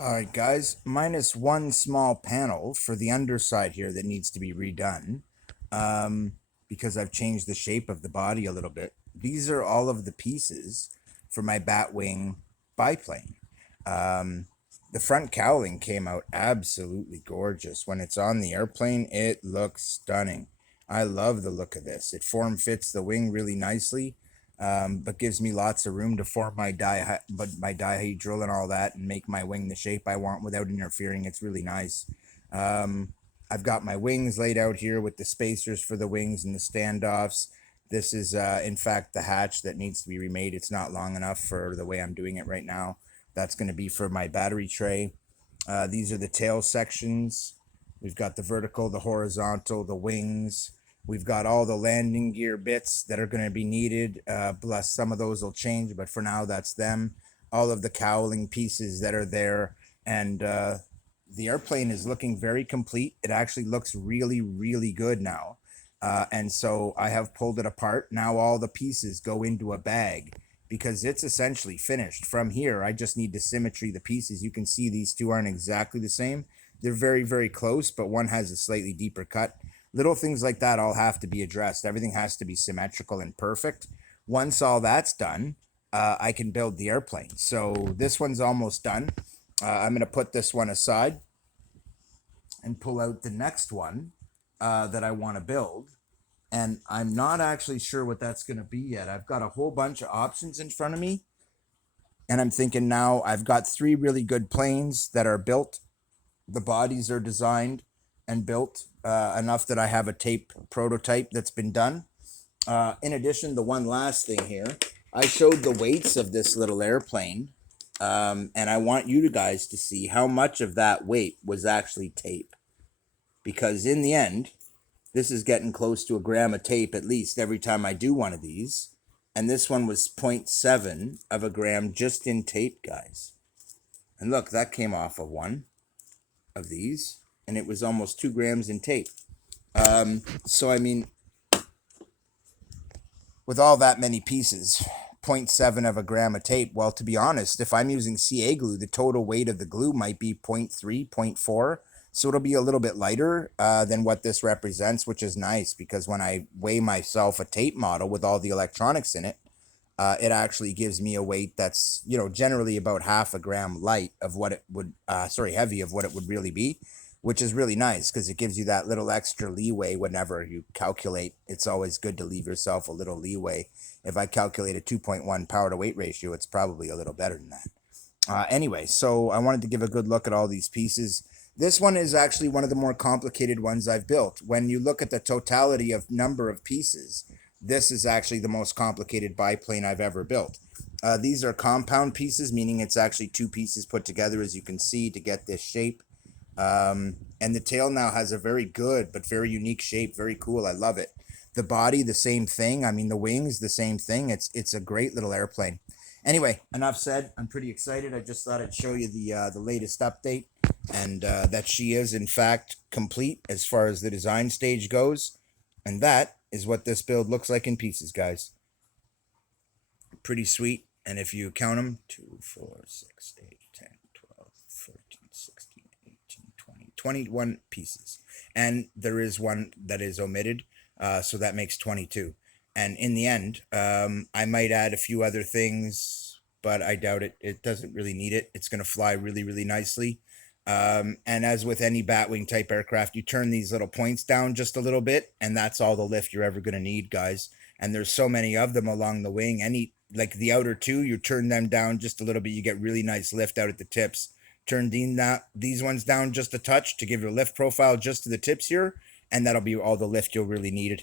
All right, guys, minus one small panel for the underside here that needs to be redone um, because I've changed the shape of the body a little bit. These are all of the pieces for my Batwing biplane. Um, the front cowling came out absolutely gorgeous. When it's on the airplane, it looks stunning. I love the look of this. It form fits the wing really nicely, but gives me lots of room to form my dihedral and all that, and make my wing the shape I want without interfering. It's really nice. Um, I've got my wings laid out here with the spacers for the wings and the standoffs. This is, in fact, the hatch that needs to be remade. It's not long enough for the way I'm doing it right now. That's going to be for my battery tray. These are the tail sections. We've got the vertical, the horizontal, the wings. We've got all the landing gear bits that are going to be needed. Plus, some of those will change, but for now, that's them. All of the cowling pieces that are there. And the airplane is looking very complete. It actually looks really, really good now. And so I have pulled it apart. Now all the pieces go into a bag because it's essentially finished. From here, I just need to symmetry the pieces. You can see these two aren't exactly the same. They're very, very close, but one has a slightly deeper cut. Little things like that all have to be addressed. Everything has to be symmetrical and perfect. Once all that's done, I can build the airplane. So this one's almost done. I'm going to put this one aside and pull out the next one that I want to build. And I'm not actually sure what that's going to be yet. I've got a whole bunch of options in front of me. And I'm thinking now I've got three really good planes that are built. The bodies are designed and built enough that I have a tape prototype that's been done. In addition, the one last thing here, I showed the weights of this little airplane, and I want you guys to see how much of that weight was actually tape. Because in the end, this is getting close to a gram of tape at least every time I do one of these. And this one was 0.7 of a gram just in tape, guys. And look, that came off of one of these, and it was almost 2 grams in tape. So, I mean, with all that many pieces, zero point 0.7 of a gram of tape. Well, to be honest, if I'm using CA glue, the total weight of the glue might be 0.3, 0.4. So it'll be a little bit lighter than what this represents, which is nice because when I weigh myself a tape model with all the electronics in it, it actually gives me a weight that's, generally about half a gram light of what it would, heavy of what it would really be, which is really nice because it gives you that little extra leeway whenever you calculate. It's always good to leave yourself a little leeway. If I calculate a 2.1 power to weight ratio, it's probably a little better than that. Anyway, so I wanted to give a good look at all these pieces. This one is actually one of the more complicated ones I've built. When you look at the totality of number of pieces, this is actually the most complicated biplane I've ever built. These are compound pieces, meaning it's actually two pieces put together, as you can see, to get this shape. And the tail now has a very good but very unique shape. Very cool. I love it. The body, the same thing. I mean, the wings, the same thing. It's a great little airplane. Anyway, enough said. I'm pretty excited. I just thought I'd show you the latest update, and that she is in fact complete as far as the design stage goes. And that is what this build looks like in pieces, guys. Pretty sweet. And if you count them, 2, 4, 6, 8, 10, 12, 13, 16, 18, 20, 21 pieces. And there is one that is omitted, so that makes 22. And in the end, I might add a few other things, but I doubt it. It doesn't really need it. It's going to fly really, really nicely. And as with any Batwing type aircraft, you turn these little points down just a little bit, and that's all the lift you're ever going to need, guys. And there's so many of them along the wing. Any, like the outer two, you turn them down just a little bit, you get really nice lift out at the tips. Turn these ones down just a touch to give your lift profile just to the tips here, and that'll be all the lift you'll really need.